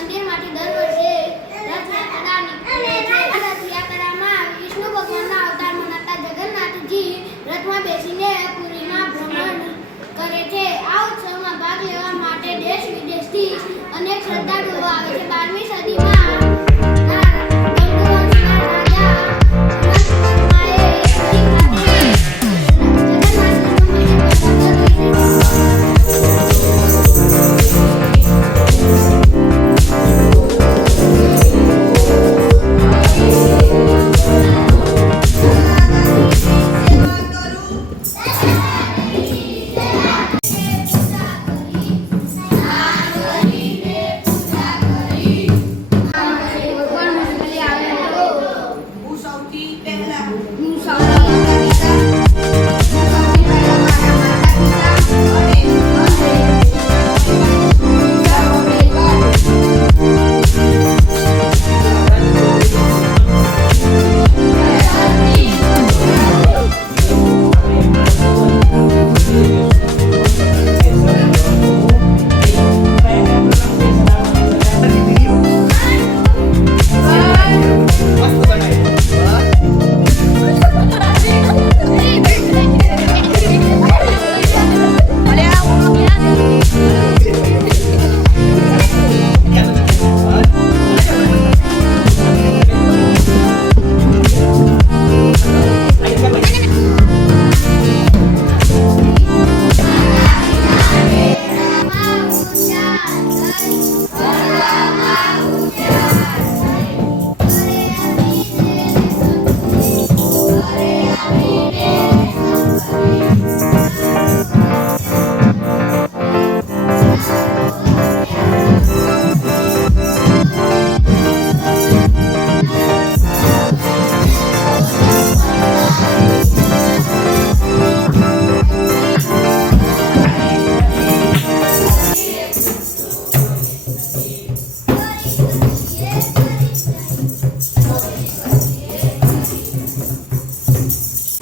મંદિરમાંથી દર વર્ષે રથયાત્રા નીકળે છે. રથયાત્રામાં વિષ્ણુ ભગવાનના અવતાર મનાતા જગન્નાથજી રથમાં બેસીને પુરીમાં ભ્રમણ કરે છે. આ ઉત્સવમાં ભાગ લેવા માટે દેશ વિદેશથી અનેક શ્રદ્ધાળુઓ આવે છે. 12મી સદીમાં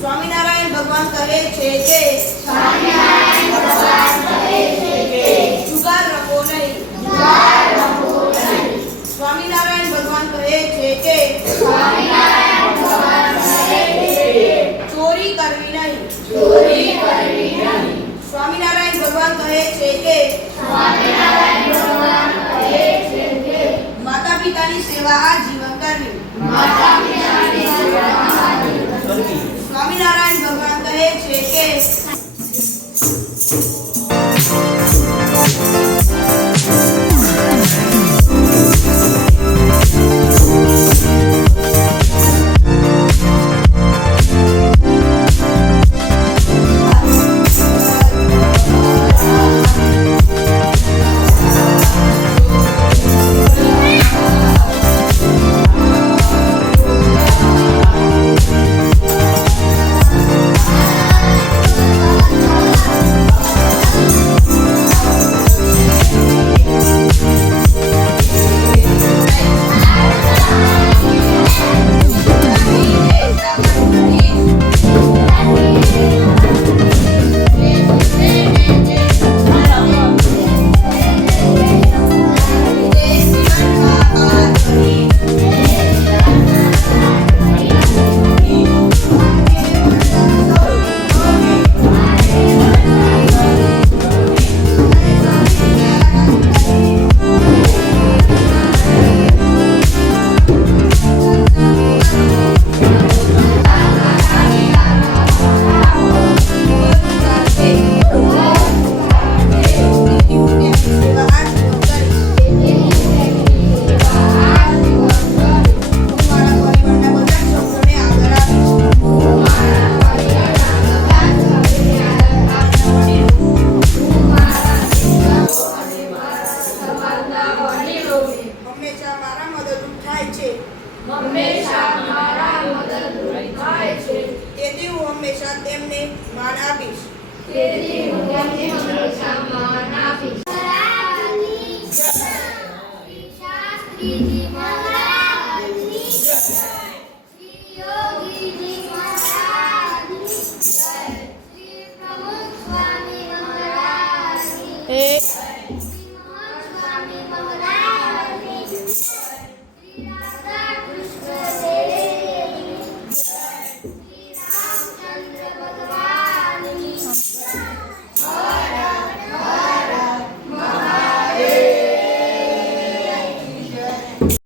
સ્વામિનારાયણ ભગવાન કહે છે કે જુગાર રમવો નહીં. સ્વામિનારાયણ ભગવાન કહે છે કે ચોરી કરવી નહીં. સ્વામિનારાયણ ભગવાન કહે છે કે માતા પિતાની સેવા આજીવન કરવી. સ્વામિનારાયણ ભગવાન કહે છે કે તેથી હું હંમેશા તેમને માન આપીશ. શાસ્ત્રીજી